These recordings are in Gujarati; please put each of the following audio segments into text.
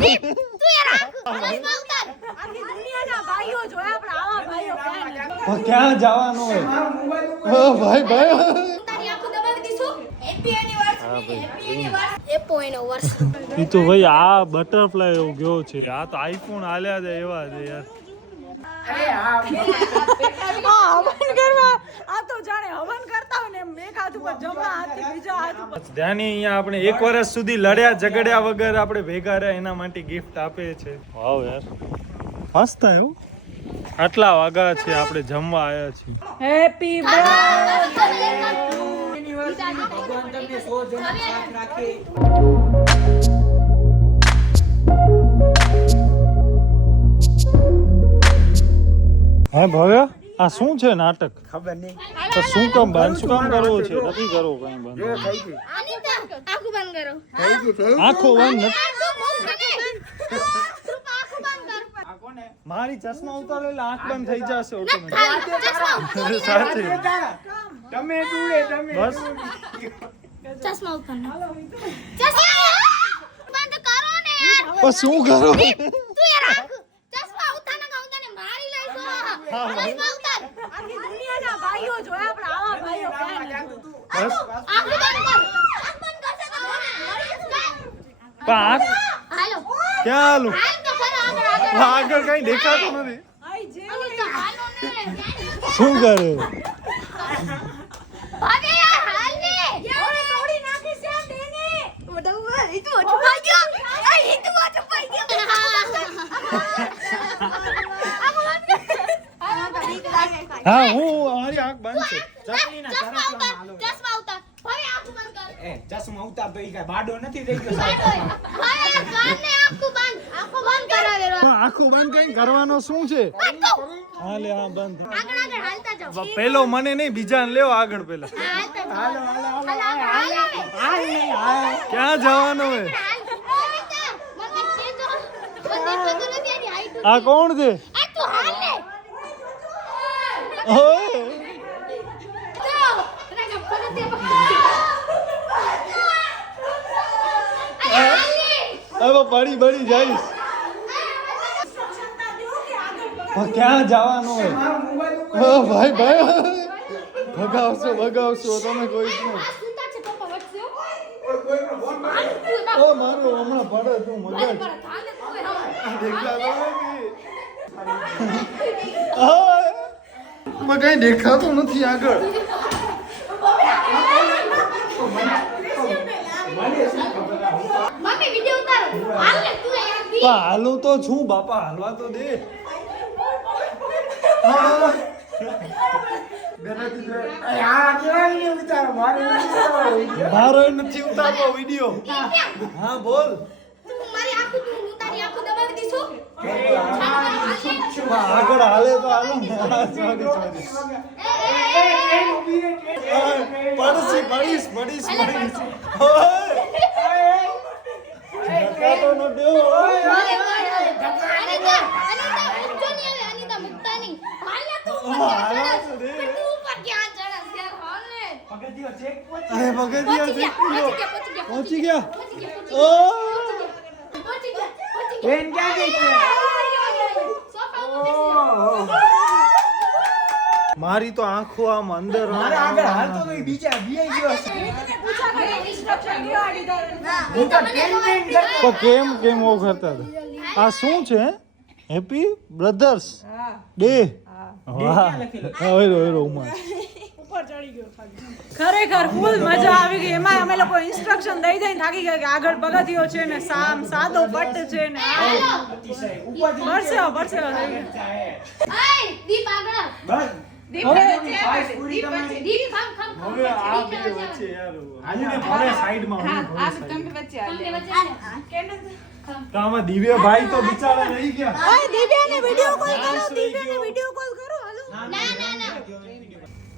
તું યાર ચશ્મા ઉતાર આખી દુનિયાના ભાઈઓ જોયા પણ આવા ભાઈઓ ક્યાં જવાનું હોય ભાઈ તારી આંખો દબાવી દીશું હેપી એનિવર્સરી ઈ તો ભાઈ આ બટરફ્લાય એવું ગયો છે આ તો આઈફોન આલ્યા છે એવા છે યાર હવન કરવા આ તો જાણે હવન કરતા હોય ને એમ એક હાથ ઉપર જમણા હાથથી બીજા હાથ ઉપર ધ્યાની અહીંયા આપણે 1 વર્ષ સુધી લડ્યા ઝઘડ્યા વગર આપણે ભેગા રહ્યા એના માટે ગિફ્ટ આપે છે વાવ યાર હસતા એવું આટલા વાગા છે આપણે જમવા આવ્યા છીએ હેપી બર્થડે ભગવાન તમને 100 જન્મ સાથ રાખે હા ભવ્ય આ શું છે નાટક ખબર નહીં તો શું કામ કરવો છે નથી કરવો કઈ બંધ અનિતા આંખો બંધ કરો આંખો બંધ નથી. આંખો બંધ કર મારી ચશ્મા ઉતારે એટલે આંખ બંધ થઈ જશે ચશ્મા સાચે તમે દૂડે તમે બસ ચશ્મા ઉપર ચશ્મા બંધ કરો ને યાર પણ શું કરો તું યાર ચશ્મા ઉતાર ના ગાઉં તને મારી લઈશું ચશ્મા ઉતાર આખી દુનિયાના ભાઈઓ જોયા પણ આવા ભાઈઓ બસ આંખો બંધ કર આંખ બંધ કરશે તો મરી જશે પણ આંખ હાલો ક્યાં હાલું હાલ તો ખરો આગળ આગળ કઈ દેખાતું નથી આઈ જે અનિતા હાલો ને શું કરે ભાગે યાર હાલ ને યાર તોડી નાખી છે આ દેને બડાવા ઈ તો છુપાઈ ગયો આ ઈ તો છુપાઈ ગયો હા હું મારી આંખ બંધ છે ચશ્મા ઉતાર ભાઈ આંખ બંધ કર એ ચશ્મા ઉતાર તો ઈ કઈ બાડો નથી થઈ ગયો ભાઈ કાનને આંખો બંધ કરાવેલો પણ આંખો બંધ કઈ કરવાનો શું છે હા લે હા બંધ આગળ હાલતા જાઓ પેલો મને નહીં બીજાને લેવો આગળ પેલા હાલતા જાઓ હાલો હાલો હાલો હાલ નહીં હાલ ક્યાં જવાનું હે આ કોણ છે ઓય હવે પડી જઈશ પણ ક્યાં જવાનું હોય ભાઈ ભગાવશો તમે કોઈ જ નહીં ઓ મારું હમણાં પડે તું મગજ કઈ દેખાતું નથી આગળ હાલું તો છું બાપા હાલવા તો દે મારો નથી ઉતારતો વિડિયો હા બોલ આગળ હાલે તો હાલો સોરી પડીશ તો ન દેવો અરે પહોંચી ગયા ઓ બેન ક્યાં ગઈ છે મારી તો આંખો આમ અંદર મારે આગળ હાલતો તો ઈ બીજા બીઆઈ ગયો છે પૂછા કરે ઇન્સ્ટ્રક્શન કેવા દીધા હું તો ટ્રેન કરતો તો કેમ ઓ કરતા હતા આ શું છે હેપી બ્રધર્સ ડે વાહ ઓય ઉમા ઉપર ચડી ગયો ખરેખર ફૂલ મજા આવી ગઈ એમાં અમે લોકો ઇન્સ્ટ્રક્શન દઈ દઈને થાકી ગયા કે આગળ પગથિયો છે ને સાદો પટ્ટ છે ને ભરસે થઈ બસ હવે આ બે વચ્ચે યાર આને ભરે સાઈડમાં તો આમાં દિવ્યભાઈ તો બિચારા રહી ગયા ઓય દિવ્યાને વિડિયો કોલ કરો હાલો ના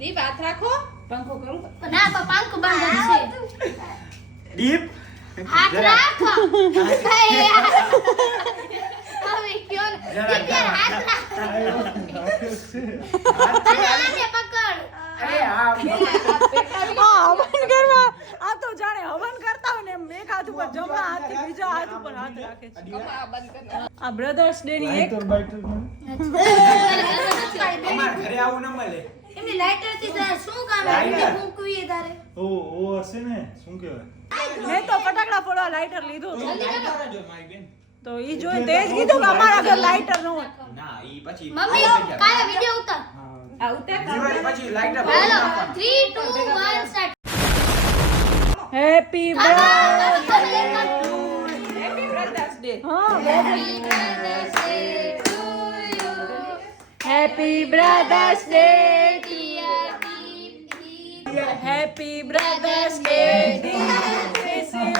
દીપ હાથ રાખો પંખો કરું ના પપ્પા બંધ છે દીપ હાથ રાખો હવે ક્યો દીપ હાથ રાખ આને પકડ અરે હા હવન કરવા આ તો જાણે હવન કરતા હોય ને એમ એક હાથ ઉપર જમણા હાથથી બીજા હાથ ઉપર ઉપર હાથ રાખે છે આ બ્રધર્સ ડે ની એક અમાર ઘરે આવું ન મળે. એમની લાઇટર થી તારે શું કામ એમને ફૂંકવી તારે ઓ હશે ને શું કહેવાય મેં તો ફટાકડા ફોડવા લાઇટર લીધું હતું. ફટાકડા જો મારી બેન. તો ઈ જોઈ તે જ કીધું કે અમારા ઘર લાઇટર ન હોય. ના ઈ પછી મમ્મી કાલે વિડિયો ઉતાર દિવાળી પછી લાઈટર હાલો 3 2 1 start happy birthday happy brothers day હા happy brothers day to you happy brothers day dear Deep happy brothers day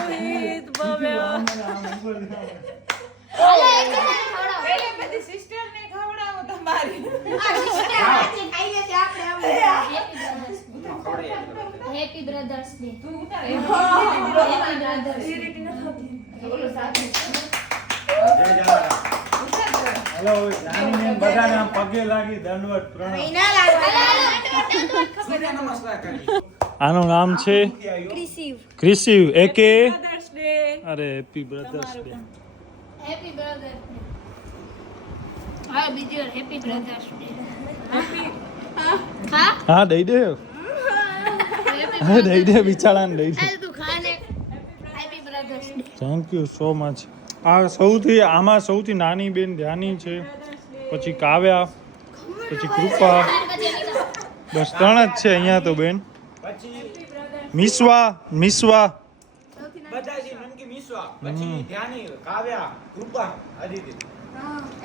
with Bhavya હાલો એક ખવડાવો બધી સિસ્ટર ને ખવડાવો તમારી આ સિસ્ટર આજે ખાઈએ છે આપણે happy brothers day happy brothers hello નાની બધાને આમ પગે લાગી દંડવત પ્રણામ સૂર્ય નમસ્કાર કરી. આનું નામ છે ક્રિસિવ ક્રિસિવ એકે બ્રધર્સ ડે અરે happy brothers day happy brothers day હા બીજો હેપી બ્રધર્સ ડે હા હા દઈ દે હા દઈ દે બિચારાને દઈ દે હાલ તું ખાને happy brothers day thank you so much આ આમાં સૌથી નાની બેન ધ્યાની છે પછી કાવ્યા પછી કૃપા બસ 3 જ છે અહીંયા તો બેન પછી મિસવા બધાજી નનકી મિસવા પછી ધ્યાની કાવ્યા કૃપા અદિતિ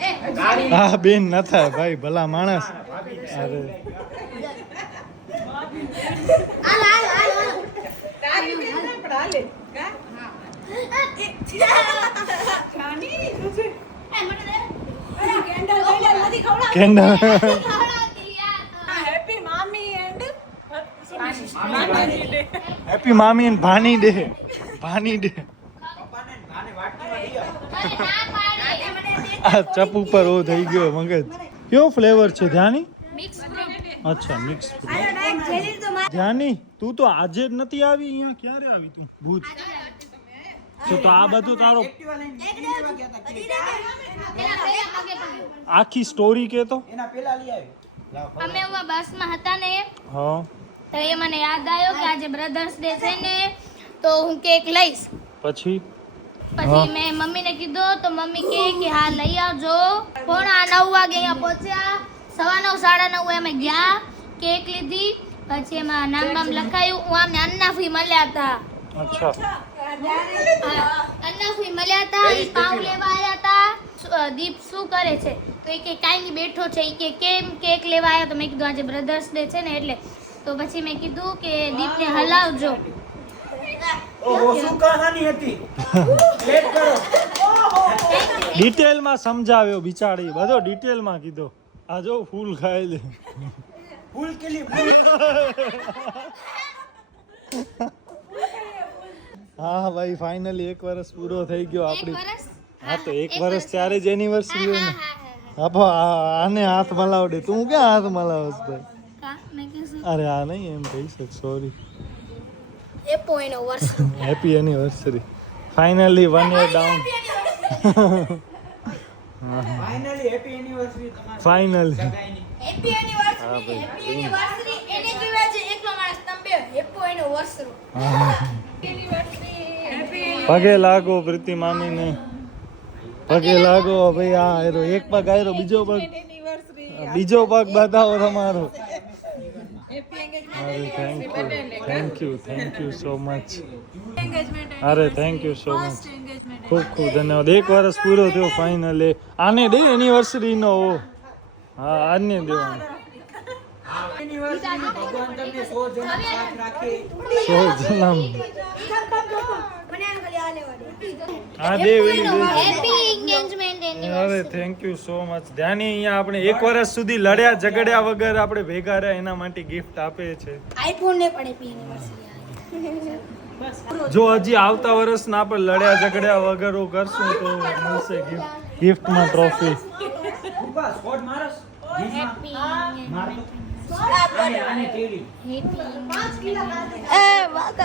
એ હા બેન ન થાય ભાઈ ભલા માણસ ભાભી અરે હાલ હાલ હાલ તારી બેન ના પડાલે કા જાની તુજે એ મને દે કેન્ડલ કેન્ડલ નથી ખવડાવ કેન્ડલ ખવડાવતી યાર હેપી મામી એન્ડ હેપી મામી અને ભાની ડે પપ્પાને નાને વાટકીમાં દિયા. મને ના પાડે મને આ ચપ ઉપર ઓ થઈ ગયો મગજ કયો ફ્લેવર છે ધ્યાની મિક્સ ફ્રૂટ અચ્છા મિક્સ એક જેલી તો ધ્યાની તું તો આજે જ નથી આવી અહીંયા ક્યારે આવી તું ભૂત તો આ બધું તારો એક્ટિવા લઈને લેવા ગયા હતા કેક. એના પેલા પગે પગે આખી સ્ટોરી કે તો એના પેલા લઈ આવી. લાવ અમે હું બસમાં હતા ને હા તો એ મને યાદ આવ્યો કે આજે બ્રધર્સ ડે છે ને તો હું કેક લઈશ પછી પછી મેં મમ્મીને કીધું તો મમ્મી કે હા લઈ આવજો 9:45 વાગે અહીંયા પહોંચ્યા 9:30 અમે ગયા કેક લીધી પછી એમાં નામ બામ લખાયું હું આમને અન્નાફી મળ્યા હતા અચ્છા અન્નાફી મળ્યા હતા ઈ પાઉં લેવા આવ્યા હતા દીપ શું કરે છે તો એ કે કાંઈ નહીં બેઠો છે એ કે કેમ કેક લેવા આવ્યો તો મેં કીધું આજે બ્રધર્સ ડે છે ને એટલે તો પછી મેં કીધું કે દીપને હલાવજો ઓહો શું કહાની હતી લેટ કરો. ડિટેલમાં સમજાવ્યો બિચારી બધો ડિટેલમાં કીધો આ જો ફૂલ ખાય લે ફૂલ કેલી ફૂલ. હા ભાઈ ફાઇનલી 1 વર્ષ પૂરો થઈ ગયો એક આપણી વર્ષ હા તો 1 વર્ષ ત્યારે જ એનિવર્સરી હોય ને હા આપો આને હાથ મલાવડે તું ક્યાં હાથ મલાવસ ભાઈ કા મેં કીધું અરે આ નહીં એમ કહી શક સોરી એ પોઈનો વર્ષ happy anniversary finally 1 year down finally happy anniversary તમારી ફાઇનલી સગાઈની. હેપી એનિવર્સરી હેપી એનિવર્સરી એને કહેવાય છે એકલો માણસ તમે બે હેપી એનિવર્સરી પગે લાગો પ્રીતિ મામીને પગે લાગો ભાઈ આ આયરો એક પગ આયરો બીજો પગ બતાવો તમારો અરે થેન્ક યુ સો મચ અરે થેન્ક યુ સો મચ ખૂબ ખૂબ ધન્યવાદ 1 વર્ષ પૂરો થયો ફાઇનલી આને દે એનિવર્સરી નો હા આને દેવાનો એનિવર્સરીમાં ભગવાન તમને 100 જણા સાથ રાખે. 100 જન્મ આ દે હેપી એન્ગેજમેન્ટ અરે થેન્ક યુ સો મચ ધ્યાની અહીંયા આપણે 1 વર્ષ સુધી લડ્યા ઝઘડ્યા વગર આપણે ભેગા રહ્યા એના માટે ગિફ્ટ આપે છે આઈફોન ને પણ હેપી એનિવર્સરી જો હજી આવતા વર્ષના આપણે લડ્યા ઝઘડ્યા વગર કરશું તો મળશે ગિફ્ટમાં ટ્રોફી ઉભા સ્કોડ મારસ હેપી મારતો આને તેડી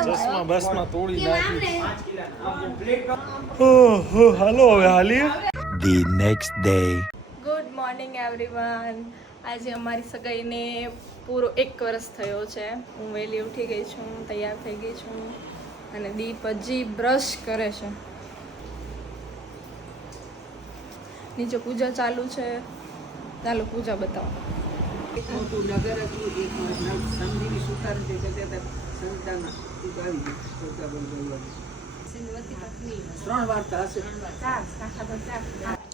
ચશ્મા બસમાં તોડી નાખી 5 કિલો આમ પ્લેટ હાલો હવે હાલીએ. The next day. Good morning everyone. આજે અમારી સગાઈને પૂરો 1 વર્ષ થયો છે. હું વહેલી ઉઠી ગઈ છું, તૈયાર થઈ ગઈ છું અને દીપ હજી બ્રશ કરે છે. નીચે પૂજા ચાલુ છે. ચાલો પૂજા બતાવો.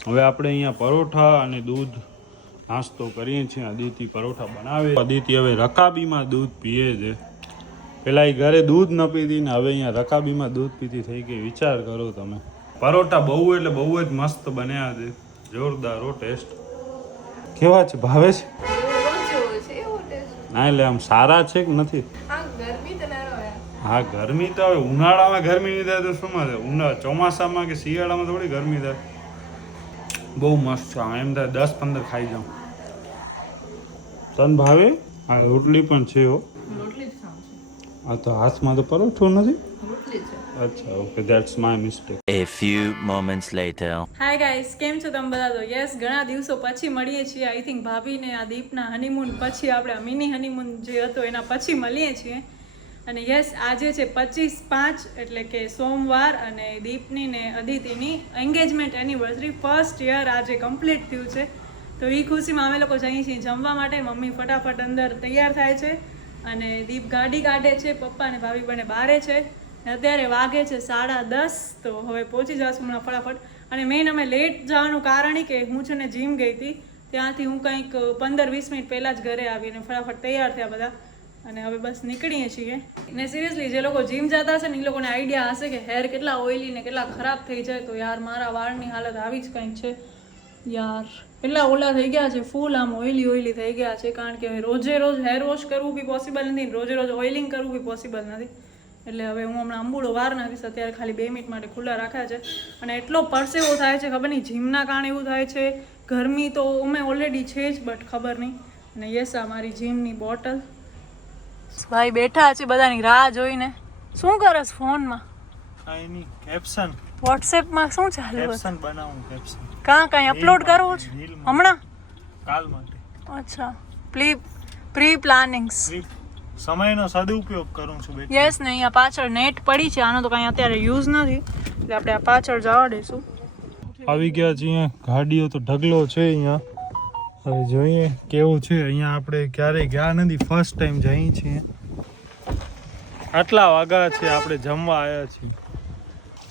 હવે આપણે અહીંયા પરોઠા અને દૂધ નાસ્તો કરીએ છીએ. અદિતિ પરોઠા બનાવે. અદિતિ હવે રકાબીમાં દૂધ પીએ છે. પેલા એ ઘરે દૂધ ન પીતી ને હવે અહીંયા રકાબીમાં દૂધ પીતી થઈ ગઈ. વિચાર કરો તમે. પરોઠા બહુ એટલે બહુ જ મસ્ત બન્યા છે. જોરદાર હો ટેસ્ટ. કેવા છે? ભાવે છે? ના એટલે આમ સારા છે કે નથી? હા ગરમી તો હવે ઉનાળામાં ગરમી નહીં થાય તો શું થાય? ચોમાસામાં કે શિયાળામાં થોડી ગરમી થાય. બહુ મસ્ત છે. એમ થાય 10-15 ખાઈ જાઉં. તન ભાવે? હા રોટલી પણ છે હો. હા તો હાથમાં તો પરોઠો નથી. અચ્છા okay, that's my mistake. A few moments later. Hi guys, કેમ છો તમે બધા? તો યસ, ઘણા દિવસો પછી મળીએ છીએ. આઈ થિંક ભાભીને આ દીપના હનીમૂન પછી આપણે મિની હનીમૂન જે હતો એના પછી મળીએ છીએ. અને યસ, આજે છે 25/5 એટલે કે સોમવાર અને દીપની ને અદિતિની એન્ગેજમેન્ટ એનિવર્સરી. ફર્સ્ટ યર આજે કમ્પ્લીટ થયું છે. તો એ ખુશીમાં અમે લોકો જઈએ છીએ જમવા માટે. મમ્મી ફટાફટ અંદર તૈયાર થાય છે અને દીપ ગાડી કાઢે છે. પપ્પા અને ભાભી બંને બહારે છે. અત્યારે વાગે છે 10:30. તો હવે પહોંચી જશું હમણાં ફટાફટ. અને મેઇન અમે લેટ જવાનું કારણ કે હું છે ને જીમ ગઈ હતી. ત્યાંથી હું કંઈક 15-20 મિનિટ પહેલાં જ ઘરે આવી અને ફટાફટ તૈયાર થયા બધા. અને હવે બસ નીકળીએ છીએ. ને સિરિયસલી જે લોકો જીમ જતા હશે ને એ લોકોને આઈડિયા હશે કે હેર કેટલા ઓઇલી ને કેટલા ખરાબ થઈ જાય. તો યાર મારા વાળની હાલત આવી જ કંઈક છે યાર. એટલા ઓલા થઈ ગયા છે, ફૂલ આમ ઓઇલી થઈ ગયા છે. કારણ કે રોજે રોજ હેર વોશ કરવું બી પોસિબલ નથી, રોજે રોજ ઓઇલિંગ કરવું બી પોસિબલ નથી. એટલે હવે હું હમણાં અંબુડો વાર નાખીશ. અત્યારે ખાલી 2 મિનિટ માટે ખુલ્લા રાખ્યા છે. અને એટલો પરસેવો થાય છે, ખબર નહીં જીમના કારણે એવું થાય છે. ગરમી તો અમે ઓલરેડી છે જ, બટ ખબર નહીં. અને યસ, આ મારી જીમની બોટલ. ભાઈ બેઠા છે બધાની રાહ જોઈને. શું કરસ ફોનમાં? આની કેપ્શન વોટ્સએપમાં શું ચાલુ? કેપ્શન બનાવું. કેપ્શન કાંઈ અપલોડ કરવું છે હમણાં? કાલ માટે. અચ્છા, પ્રી પ્લાનિંગ્સ. સમયનો સદુપયોગ કરું છું બેટા. યસ ને અહીંયા પાછળ નેટ પડી છે. આનો તો કાંઈ અત્યારે યુઝ નથી એટલે આપણે આ પાછળ જવા દઈશું. આવી ગયા છીએ. ગાડીઓ તો ઢગલો છે અહીંયા. હવે જોઈએ કેવું છે. અહીંયા આપણે ક્યારેય ગયા નથી, ફર્સ્ટ ટાઈમ જઈએ છીએ. આટલા વાગ્યા છે આપણે જમવા આવ્યા છીએ.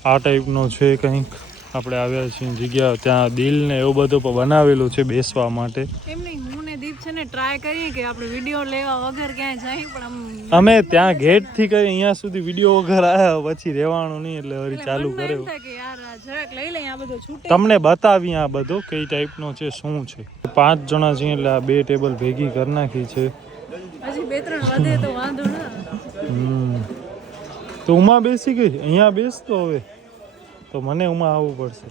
આ ટાઈપનો છે કંઈક. આપણે આવ્યા છીએ જગ્યા. ત્યાં દિલ ને એવું બધું પણ બનાવેલું છે બેસવા માટે. એમ નહીં, હું ને દીપ છે ને ટ્રાય કરીએ કે આપણે વિડીયો લેવા વગર ક્યાંય જઈએ, પણ અમે ત્યાં ગેટ થી કરી અહીંયા સુધી વિડીયો વગર આવ્યા પછી રહેવાનું નહીં એટલે વળી ચાલુ કર્યો કે યાર જરાક લઈ લઈએ આ બધો છૂટે. તમને બતાવી આ બધો કઈ ટાઈપનો છે, શું છે. 5 જણા છીએ એટલે આ 2 ટેબલ ભેગી કરી નાખી છે. હજી 2-3 વધે તો વાંધો ના. તો ઉમા બેસી ગઈ. અહીંયા બેસતો હવે તો મને ઉમા આવવું પડશે.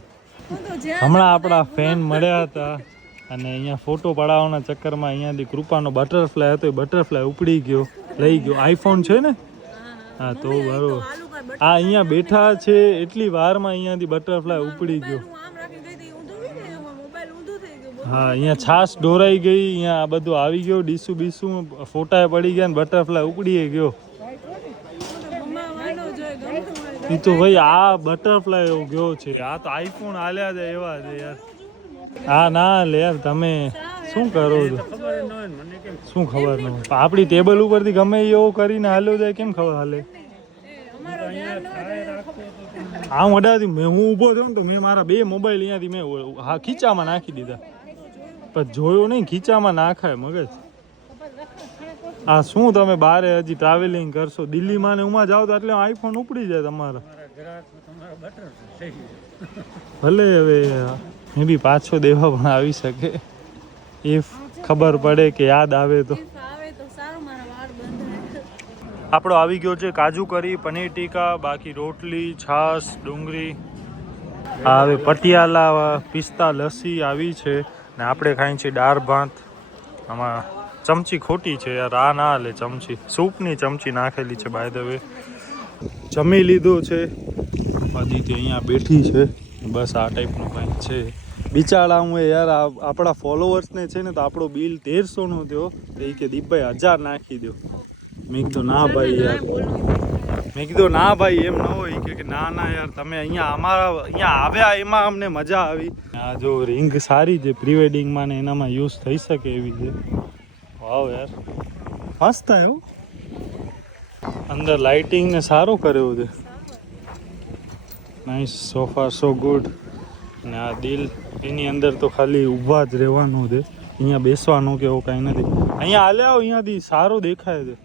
હમણાં આપણા ફેન મળ્યા હતા અને અહીંયા ફોટો પડાવવાના ચક્કરમાં અહીંયાથી કૃપાનો બટરફ્લાય હતો, એ બટરફ્લાય ઉપડી ગયો, લઈ ગયો. આઈફોન છે ને? હા તો બરોબર. આ અહીંયા બેઠા છે એટલી વારમાં અહીંયાથી બટરફ્લાય ઉપડી ગયો. હા અહીંયા છાસ ઢોરાઈ ગઈ. અહીંયા આ બધું આવી ગયો. ડીસું બીસું ફોટા પડી ગયા ને બટરફ્લાય ઉપડી ગયો. એ તો ભાઈ આ બટરફ્લાય એવો ગયો છે. આ તો આઈફોન હાલ્યા છે એવા છે યાર. હા ના લે યાર, તમે શું કરો છો? શું ખબર ન હોય? આપણી ટેબલ ઉપરથી ગમે એવો કરીને હાલ્યો જાય, કેમ ખબર હાલે? આ વડાથી હું ઊભો થયો ને તો મેં મારા 2 મોબાઈલ અહીંયાથી મેં હા ખીચામાં નાખી દીધા. પણ જોયો નહીં, ખીચામાં નાખાય મગજ. આ શું તમે બારે હજી ટ્રાવેલિંગ કરશો? દિલ્હીમાં ને ઉમાં જાઓ તો એટલે આઈફોન ઉપડી જાય તમારા. ભલે હવે મે બી પાછો દેવા પણ આવી શકે, ઇફ ખબર પડે કે યાદ આવે તો. આપણો આવી ગયો છે કાજુ કરી, પનીર ટીકા, બાકી રોટલી, છાશ, ડુંગળી. આ હવે પટિયાલા પિસ્તા લસ્સી આવી છે ને આપણે ખાઈ છે દાળ ભાત. આમાં ચમચી ખોટી છે યાર, આ ના લે ચમચી. સૂપની ચમચી નાખેલી છે બાય ધ વે. જમી લીધું છે આદિત્ય અહીંયા બેઠી છે બસ આ ટાઈપનું કંઈક છે બિચારા હું યાર આપણા ફોલોવર્સને છે ને તો આપણો બિલ 1300નો થયો તો એ કે દીપભાઈ 1000 નાખી દો મેં કીધું ના ભાઈ યાર મેં કીધું ના ભાઈ એમ ન હોય કે ના ના યાર તમે અહીંયા અમારા અહીંયા આવ્યા એમાં અમને મજા આવી આ જો રિંગ સારી છે પ્રી વેડિંગમાં ને એનામાં યુઝ થઈ શકે એવી છે વાવ યાર મસ્ત આવ્યું અંદર લાઇટિંગ ને સારું કર્યું છે નાઇસ સોફા સો ગુડ અને આ દિલ એની અંદર તો ખાલી ઊભા જ રહેવાનું છે અહીંયા બેસવાનું કે એવું કાંઈ નથી અહીંયા હાલ્યા અહીંયાથી સારું દેખાય છે